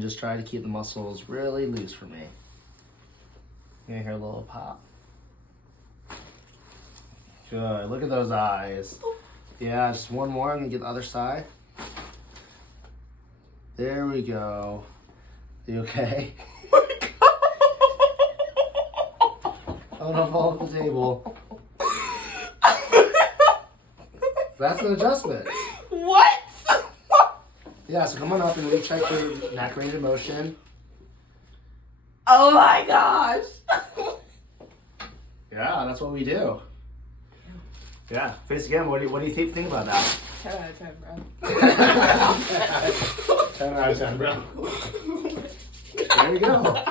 and just try to keep the muscles really loose for me. You're gonna hear a little pop. Good. Look at those eyes. Yeah, just one more. I'm gonna get the other side. There we go. You okay? Oh, don't fall off the table. That's an adjustment. What? Yeah, so come on up and recheck your neck range of motion. Oh my gosh. Yeah, that's what we do. Yeah, face again. What do you think about that? 10 out of 10, bro. 10 out of 10, bro. There we go.